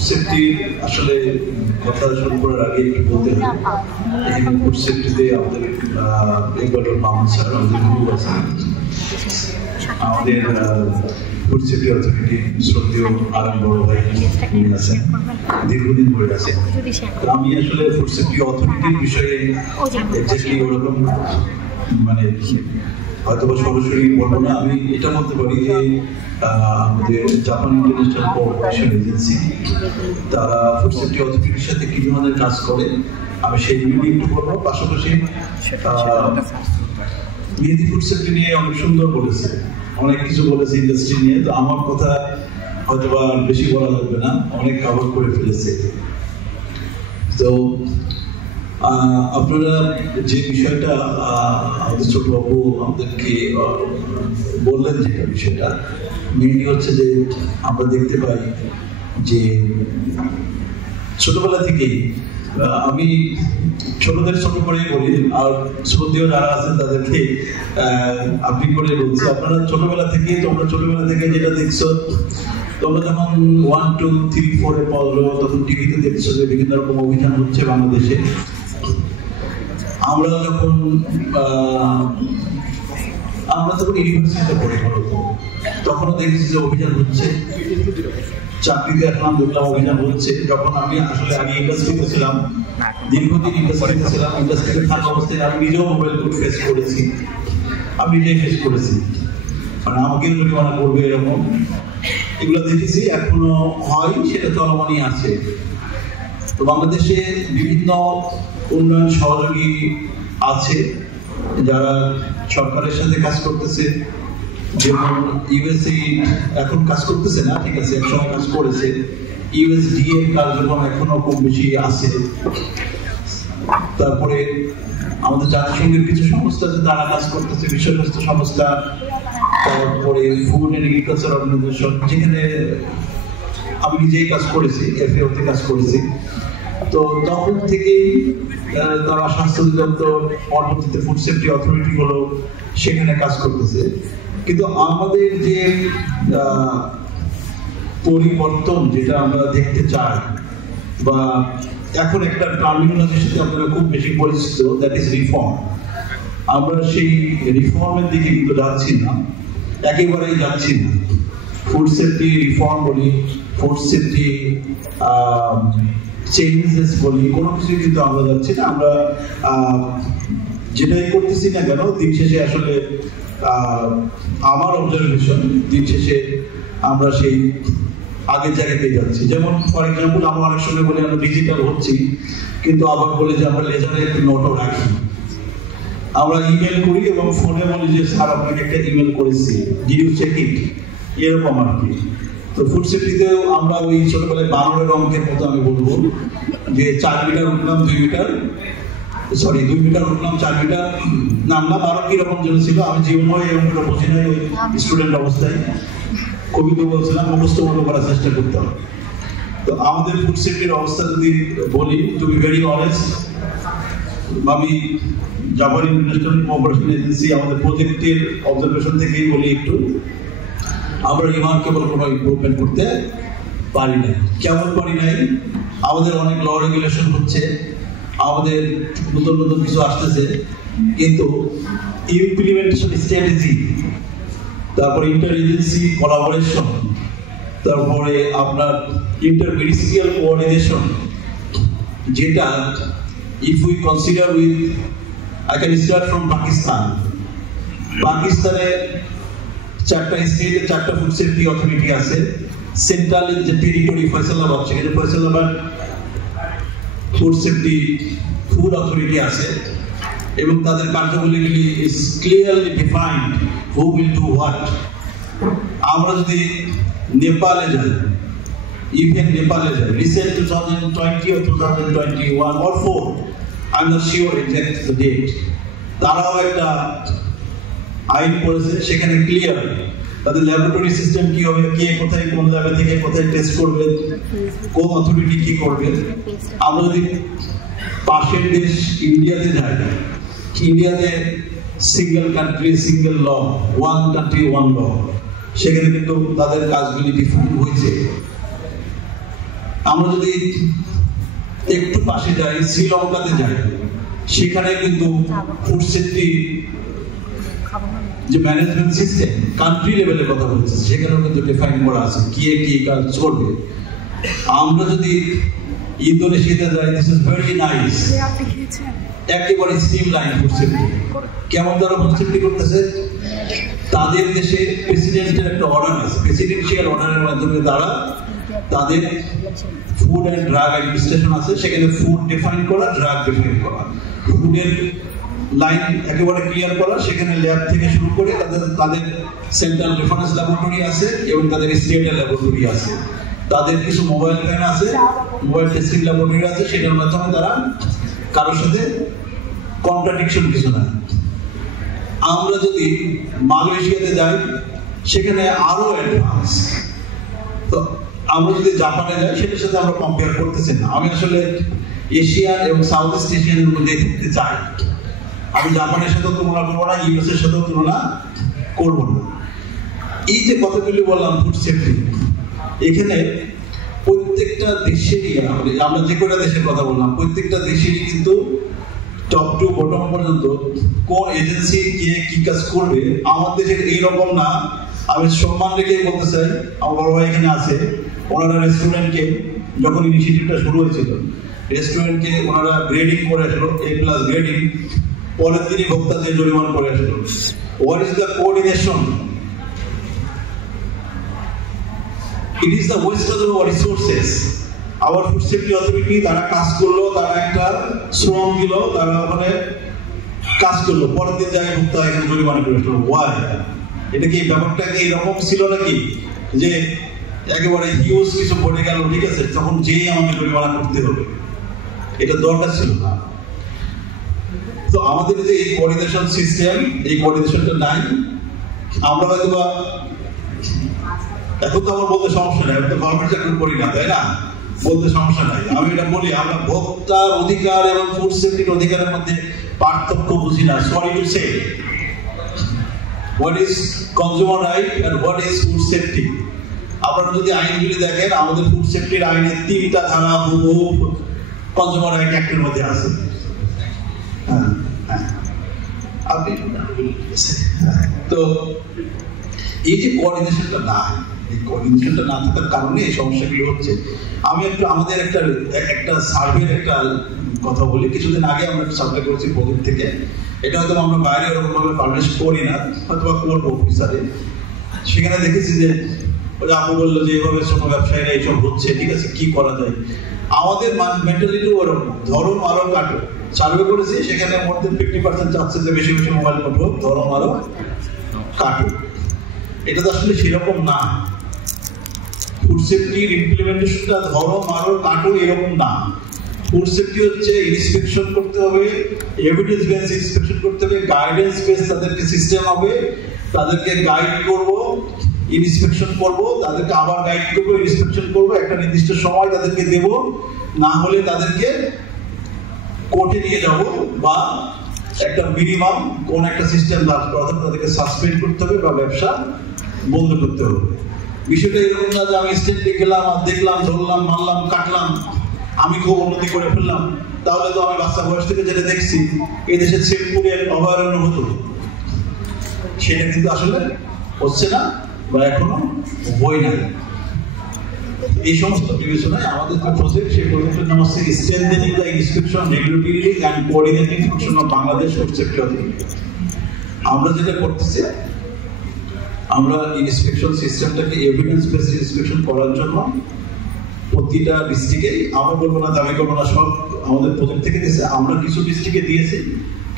Food safety আসলে কথা শুরু করার আগে একটু বলতে হবে এখানে ফুড সেফটিতে আমাদের একবার মাহমুদ স্যার আমাদের গুরু আছেন, আমাদের ফুড সেফটি অথরিটি শ্রদ্ধেয় আরাম বড় ভাই আছেন, দীর্ঘদিন ধরে আছেন। আমি আসলে ফুড সেফটি অথরিটির বিষয়ে এক্স্যাক্টলি ওরকম মানে হয়তো বা সরাসরি বলবো না, আমি এটা বলতে পারি যে আমাদের জাপান ইন্টারন্যাশনাল কোঅপারেশন এজেন্সি তারা ফুড সেফটি অথরিটির সাথে কি ধরনের কাজ করে আমি সেই নিয়ে একটু বলবো। পাশাপাশি মেহেদি ফুড সেফটি নিয়ে অনেক সুন্দর বলেছে, অনেক কিছু বলেছে ইন্ডাস্ট্রি নিয়ে, তো আমার কথা হয়তো বা বেশি বলা যাবে না, অনেক কভার করে ফেলেছে। তো আপনারা যে বিষয়টা আমাদের ছোটবাবু আমাদেরকে বললেন, যেটা বিষয়টা মেনলি হচ্ছে যে আমরা দেখতে পাই যে ছোটবেলা থেকেই আমি ছোটদের ছোট করেই বলি, আর শ্রদ্ধেয় যারা আছেন তাদেরকে আপনি করে বলছি, আপনারা ছোটবেলা থেকে তোমরা ছোটবেলা থেকে যেটা দেখছো, তোমরা যখন 1, 2, 3, 4 এ পড়ো তখন টিভিতে দেখছো যে বিভিন্ন রকম অভিযান হচ্ছে বাংলাদেশে। আমরা যখন ইউনিভার্সিটিতে পড়ি তখনও দেখেছি যে অভিযান হচ্ছে, চাকরিতে এখন দেখলাম অভিযান হচ্ছে। যখন আমি আসলে আগে ইন্ডাস্ট্রিতে ছিলাম, দীর্ঘদিন ইন্ডাস্ট্রিতে ছিলাম, ইন্ডাস্ট্রিতে থাকা অবস্থায় আমি নিজেও মোবাইল ফোন ফেস করেছি, আমি নিজেই ফেস করেছি, মানে আমাকে জরিমানা করবে এরকম, এগুলো দেখেছি, এখনো হয়, সেটা চলমানই আছে। তো বাংলাদেশে বিভিন্ন উন্নয়ন সহযোগী আছে যারা সরকারের সাথে কাজ করতেছে, যেমন ইউএসএইড এখন কাজ করতেছে না, ঠিক আছে, একসময় কাজ করেছে। ইউএসডিএ কার্যক্রম এখনো কম বেশি আছে। তারপরে আমাদের জাতিসংঘের কিছু সংস্থা আছে তারা কাজ করতেছে, বিশ্ব স্বাস্থ্য সংস্থা, তারপরে ফুড এন্ড এগ্রিকালচার অর্গানাইজেশন, যেখানে আমি নিজেই কাজ করেছি, এফএওতে কাজ করেছি। তো তখন থেকেই তারা স্বাস্থ্য অধিদপ্তর, পরবর্তীতে ফুড সেফটি অথরিটি হলো, সেখানে কাজ করতেছে। কিন্তু আমাদের যে পরিবর্তন যেটা আমরা দেখতে চাই, বা এখন একটা টার্মিনোলজির সাথে আপনারা খুব বেশি পরিচিত, দ্যাট ইজ রিফর্ম। আমরা সেই রিফর্মের দিকে কিন্তু যাচ্ছি না, একেবারেই যাচ্ছি না। ফুড সেফটি রিফর্ম বলি, ফুড সেফটি চেঞ্জেস বলি, কোনো কিছু কিন্তু আমরা যাচ্ছি না। আমরা যেটাই করতেছি না কেন, দিন শেষে আসলে আমার অবজারভেশন, দিন শেষে আমরা সেই আগের জায়গাতেই যাচ্ছি। যেমন ফর এক্সাম্পল, আমরা অনেক সময় বলি আমরা ডিজিটাল হচ্ছি, কিন্তু আবার বলে যে আমরা লেজারে একটু নোটও রাখি, আমরা ইমেল করি এবং ফোনে বলি যে স্যার আপনাকে একটা ইমেল করেছি, ডিড ইউ চেক ইট, এরকম আর কি। তো ফুড সেফটিতেও আমরা ওই ছোটবেলায় বানরের অঙ্কের মতো আমি বলবো যে 4 মিটার উঠলাম 2 মিটার, সরি 2 মিটার উঠলাম 4 মিটার নামলাম, আরো কিরকম যেন ছিল, আমি জীবনময় এরকমটা বুঝি নাই ওই স্টুডেন্ট অবস্থায়, কবিতা বলছিলাম, মুখস্থ মতো করার চেষ্টা করতাম। তো আমাদের ফুড সেফটির অবস্থা যদি বলি, টু বি ভেরি অনেস্ট, আমি জাপান ইন্টারন্যাশনাল কোঅপারেশন এজেন্সি আমাদের প্রজেক্টের অবজারভেশন থেকেই বলি একটু, আমরা রিমার্কেবল কোনো ইমপ্রুভমেন্ট করতে পারি না। কেমন পারি নাই? আমাদের অনেক ল রেগুলেশন হচ্ছে, আমাদের নতুন নতুন কিছু আসতেছে, কিন্তু ইমপ্লিমেন্টেশন স্ট্র্যাটেজি, তারপরে ইন্টার এজেন্সি কোলাবোরেশন, তারপরে আপনার ইন্টার মিনিস্ট্রিয়াল কোঅর্ডিনেশন, যেটা if we consider with, I can start from Pakistan. পাকিস্তানে 4টা স্টেটে 4টা ফুড সেফটি অথরিটি আছে। সেন্ট্রাল যে টেরিটরি ফয়সালাবাদ, সেখানে Faisalabad food safety food authority আছে, এবং তাদের কার্যাবলীগুলি is clearly defined, who will do what. আমরা যদি নেপালে যাই, ইভেন নেপালে যাই, recent 2020 or 2021 or 4, I am not sure exact the date, তারাও একটা আইন করেছে, সেখানে ক্লিয়ার তাদের ল্যাবরেটরি সিস্টেম কি হবে, কে কোথায় কোন ল্যাবে থেকে কোথায় টেস্ট করবে, কোন অথরিটি কি করবে। আমরা যদি পাশের দেশ ইন্ডিয়াতে যাই, ইন্ডিয়াতে সিঙ্গেল কান্ট্রি সিঙ্গেল ল, ওয়ান কান্ট্রি ওয়ান ল, সেখানে কিন্তু তাদের কাজগুলি ডিফারেন্ট হয়েছে। আমরা যদি একটু পাশে যাই, শ্রীলঙ্কাতে যাই, সেখানে কিন্তু ফুড সেফটি যে ম্যানেজমেন্ট সিস্টেম কান্ট্রি লেভেলের কথা বলছে, সেখানেও কিন্তু ডিফাইন করা আছে কি কি কাজ করবে। আমরা যদি ইন্দোনেশিয়াতে যাই, দিস ইজ ভেরি নাইস, একেবারে স্ট্রিম লাইন ফুড সেফটি। কেমন তারা ফুড সেফটি করতেছে? তাদের দেশে প্রেসিডেন্টের একটা অর্ডার আছে, প্রেসিডেন্সিয়াল অর্ডারের মাধ্যমে তারা তাদের ফুড অ্যান্ড ড্রাগ অ্যাডমিনিস্ট্রেশন আছে, সেখানে ফুড ডিফাইন করা, ড্রাগ ডিফাইন করা, ফুডের লাইন একেবারে ক্লিয়ার করা। সেখানে ল্যাব থেকে শুরু করে তাদের সেন্ট্রাল রেফারেন্স ল্যাবরেটরি আছে এবং তাদের স্টেটের ল্যাবরেটরি আছে, তাদের কিছু মোবাইল ভ্যান আছে, মোবাইল টেস্টিং ল্যাবরেটরি আছে, সেটার মাধ্যমে তারা কারোর সাথে কন্ট্রাডিকশন কিছু না। আমরা যদি মালয়েশিয়াতে যাই, সেখানে আরো অ্যাডভান্স। তো আমরা যদি জাপানে যাই, সেটার সাথে আমরা কম্পেয়ার করতেছি না। আমি আসলে এশিয়ান এবং সাউথ ইস্ট এশিয়ানের মধ্যে দেখতে চাই। আমি জাপানের সাথেও তুলনা করবো না, ইউএস এর সাথেও তুলনা করবো না। এই যে কতগুলি বললাম ফুড সেফটি, এখানে প্রত্যেকটা দেশেরই, আমরা যে কটা দেশের কথা বললাম, প্রত্যেকটা দেশেরই কিন্তু টপ টু বটম পর্যন্ত কোন এজেন্সি কে কি কাজ করবে। আমার দেশের এইরকম না। আমি সম্মান রেখে বলতে চাই, আমার বড় ভাই এখানে আছে, ওনারা রেস্টুরেন্টকে যখন ইনিশিয়েটিভটা শুরু হয়েছিল, রেস্টুরেন্টকে ওনারা গ্রেডিং করে আসলো, A+ গ্রেডিং, পরের দিনই ভোক্তাদের জরিমানা করে আসলো। What is the coordination? It is the West of the resources. Our food safety authority তারা কাজ করলো, তারা একটা শ্রম দিল, তারা মানে কাজ করলো, পরের দিন যায় ভোক্তা এখানে জরিমানা করে আসলো। ওয়াই? এটা কি ব্যাপারটা কি এরকম ছিল নাকি যে একেবারে হিউজ কিছু পড়ে গেল, ঠিক আছে, তখন যেই আমাকে জরিমানা করতে হবে? এটা দরকার ছিল না। তো আমাদের যে এই কোঅর্ডিনেশন সিস্টেম, এই কোঅর্ডিনেশনটা নাই। আমরা হয়তো বা এখন তো আমার বলতে সমস্যা নাই, আমি তো গভর্নমেন্ট চাকরি করি না, তাই না? বলতে সমস্যা নাই। আমি এটা বলি, আমরা ভোক্তার অধিকার এবং ফুড সেফটির অধিকারের মধ্যে পার্থক্য বুঝি না। Sorry to say, what is consumer right আর হোয়াট ইজ ফুড সেফটি? আপনারা যদি আইনগুলি দেখেন, আমাদের ফুড সেফটির আইনের 3টা ধারা কনজিউমার রাইট অ্যাক্টের মধ্যে আছে। তো এই যে কোঅর্ডিনেশনটা না, এই কোঅর্ডিনেশনটা না থাকার কারণে এই সমস্যাগুলো হচ্ছে। আমি একটু আমাদের একটা সার্ভের একটা কথা বলি। কিছুদিন আগে আমরা একটা সার্ভে করেছি প্রজেক্ট থেকে। এটা হয়তো আমরা বাইরে ওরকম ভাবে পাবলিশ করি না, হয়তো করবো অফিসারে। সেখানে দেখেছি যে আপু বললো যে এভাবে ছোট ব্যবসায়ীরা এইসব হচ্ছে, ঠিক আছে, কি করা যায়? আমাদের মেন্টালিটি ওরকম, ধরো মারো কাটো। সার্ভে করেছি, সেখানে মোর দেন 50% চাচ্ছে যে বেশি বেশি মোবাইল কাটো, ধরো মারো কাটো। এটা তো আসলে সেরকম না। ফুড সেফটির ইমপ্লিমেন্টেশনটা ধরো মারো কাটো এরকম না। ফুড সেফটি হচ্ছে ইন্সপেকশন করতে হবে, এভিডেন্স বেস ইন্সপেকশন করতে হবে, গাইডেন্স বেস তাদেরকে সিস্টেম হবে, তাদেরকে গাইড করব, ইন্সপেকশন করব, তাদেরকে আবার গাইড করব, ইন্সপেকশন করব, একটা নির্দিষ্ট সময় তাদেরকে দেব, না হলে তাদেরকে কোর্টে নিয়ে যাব, বা একটা মিনিমাম কোন একটা সিস্টেম দাঁড় করাতে তাদেরকে সাসপেন্ড করতে হবে বা ব্যবসা বন্ধ করতে হবে। বিষয়টা এরকম না যে আমি স্টেটে গেলাম আর দেখলাম, ধরলাম, মারলাম, কাটলাম, আমি খুব উন্নতি করে ফেললাম, তাহলে তো আমি বাচ্চা বয়স থেকে যেটা দেখছি এই দেশে চেকপুরের অভয়ারণ্য হতো, সেটা কিন্তু আসলে হচ্ছে না বা এখনো বই নাই। এই সমস্ত বিবেচনায় আমাদের যে প্রজেক্ট, সেই প্রজেক্টের নাম হচ্ছে strengthening the inspection, regulatory and coordinating function of Bangladesh food safety authority. আমরা যেটা করতেছি, আমরা ইন্সপেকশন সিস্টেমটাকে এভিডেন্স বেসড ইন্সপেকশন করার জন্য প্রতিটা ডিস্ট্রিক্টে, আমরা বলবো না, দাবি করবো না, সব আমাদের প্রজেক্ট থেকে দিয়েছে। আমরা কিছু ডিস্ট্রিক্টে দিয়েছি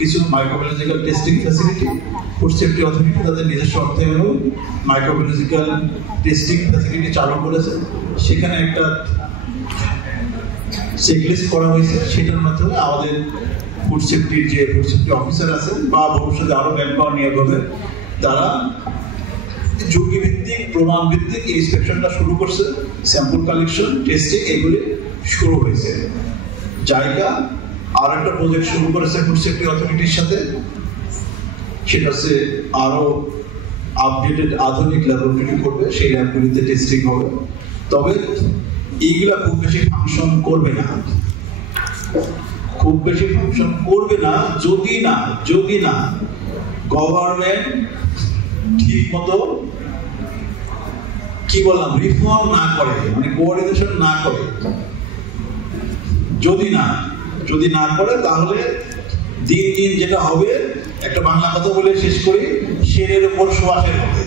কিছু microbiological testing facility. Food safety authority তাদের নিজস্ব অর্থে হলেও মাইক্রোবায়োলজিক্যাল টেস্টিং ফ্যাসিলিটি চালু করেছে। সেখানে একটা চেকলিস্ট করা হয়েছে, সেটার মাধ্যমে আমাদের ফুড সেফটির যে ফুড সেফটি অফিসার আছেন বা ভবিষ্যতে আরো ম্যান পাওয়ার নিয়োগ হবে, তারা ঝুঁকি ভিত্তিক, প্রমাণ ভিত্তিক ইন্সপেকশনটা শুরু করছে। স্যাম্পল কালেকশন, টেস্টিং এগুলি শুরু হয়েছে। জায়গা আর একটা প্রজেক্ট শুরু করেছে ফুড সেফটি অথরিটির সাথে, সেটা হচ্ছে আরো আপডেটেড আধুনিক ল্যাবরেটরি করবে, সেই ল্যাবগুলিতে টেস্টিং হবে। তবে এইগুলা খুব বেশি ফাংশন করবে না, খুব বেশি ফাংশন করবে না যদি না গভর্নমেন্ট ঠিক মতো কি বললাম রিফর্ম না করে, মানে কোঅর্ডিনেশন না করে। যদি না করে তাহলে দিন দিন যেটা হবে, একটা বাংলা কথা বলে শেষ করি, শেরের উপর সোয়াশের হবে।